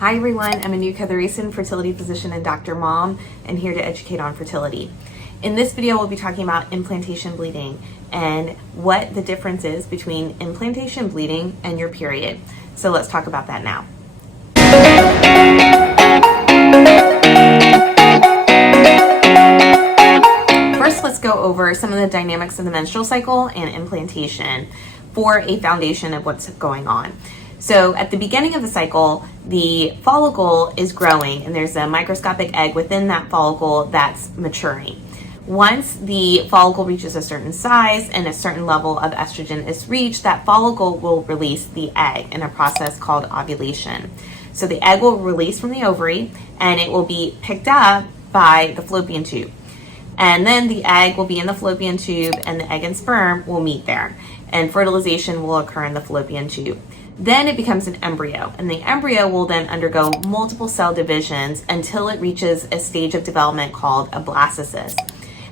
Hi everyone, I'm a new Kathiresan fertility physician and Dr. Mom, and here to educate on fertility. In this video, we'll be talking about implantation bleeding and what the difference is between implantation bleeding and your period. So let's talk about that now. First, let's go over some of the dynamics of the menstrual cycle and implantation for a foundation of what's going on. So at the beginning of the cycle, the follicle is growing and there's a microscopic egg within that follicle that's maturing. Once the follicle reaches a certain size and a certain level of estrogen is reached, that follicle will release the egg in a process called ovulation. So the egg will release from the ovary and it will be picked up by the fallopian tube. And then the egg will be in the fallopian tube and the egg and sperm will meet there. And fertilization will occur in the fallopian tube. Then it becomes an embryo, and the embryo will then undergo multiple cell divisions until it reaches a stage of development called a blastocyst.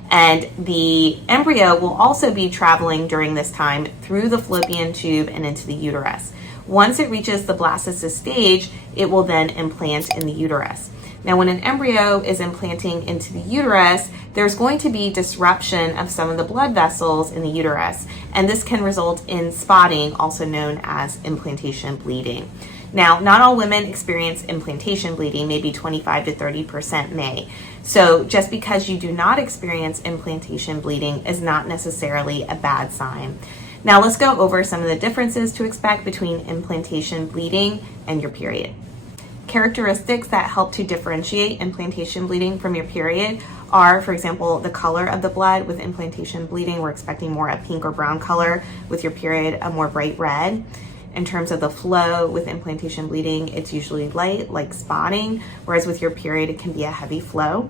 And the embryo will also be traveling during this time through the fallopian tube and into the uterus. Once it reaches the blastocyst stage, it will then implant in the uterus. Now, when an embryo is implanting into the uterus, there's going to be disruption of some of the blood vessels in the uterus, and this can result in spotting, also known as implantation bleeding. Now, not all women experience implantation bleeding, maybe 25 to 30% may. So just because you do not experience implantation bleeding is not necessarily a bad sign. Now, let's go over some of the differences to expect between implantation bleeding and your period. Characteristics that help to differentiate implantation bleeding from your period are, for example, the color of the blood. With implantation bleeding, we're expecting more a pink or brown color. With your period, a more bright red. In terms of the flow, with implantation bleeding, it's usually light, like spotting, whereas with your period, it can be a heavy flow.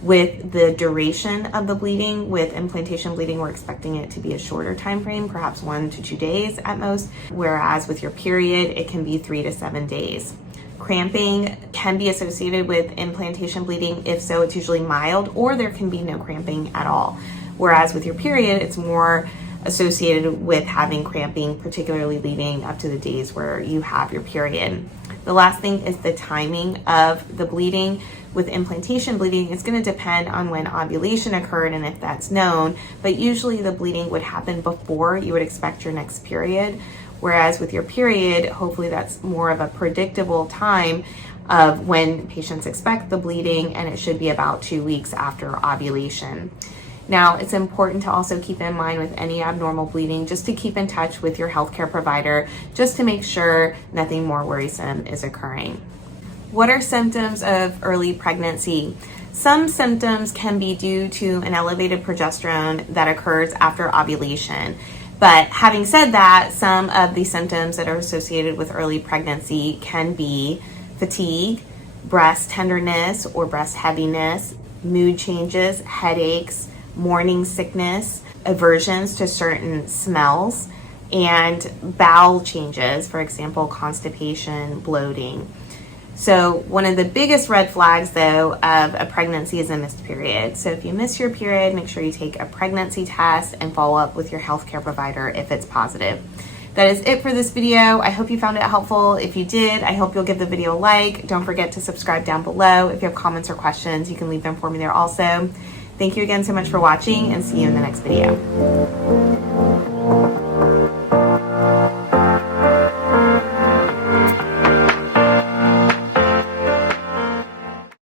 With the duration of the bleeding, with implantation bleeding, we're expecting it to be a shorter time frame, perhaps 1 to 2 days at most, whereas with your period, it can be 3 to 7 days. Cramping can be associated with implantation bleeding. If so, it's usually mild, or there can be no cramping at all. Whereas with your period, it's more associated with having cramping, particularly leading up to the days where you have your period. The last thing is the timing of the bleeding. With implantation bleeding, it's going to depend on when ovulation occurred and if that's known, but usually the bleeding would happen before you would expect your next period. Whereas with your period, hopefully that's more of a predictable time of when patients expect the bleeding, and it should be about 2 weeks after ovulation. Now, it's important to also keep in mind with any abnormal bleeding, just to keep in touch with your healthcare provider, just to make sure nothing more worrisome is occurring. What are symptoms of early pregnancy? Some symptoms can be due to an elevated progesterone that occurs after ovulation. But having said that, some of the symptoms that are associated with early pregnancy can be fatigue, breast tenderness or breast heaviness, mood changes, headaches, morning sickness, aversions to certain smells, and bowel changes, for example, constipation, bloating. So one of the biggest red flags, though, of a pregnancy is a missed period. So if you miss your period, make sure you take a pregnancy test and follow up with your healthcare provider if it's positive. That is it for this video. I hope you found it helpful. If you did, I hope you'll give the video a like. Don't forget to subscribe down below. If you have comments or questions, you can leave them for me there also. Thank you again so much for watching, and see you in the next video.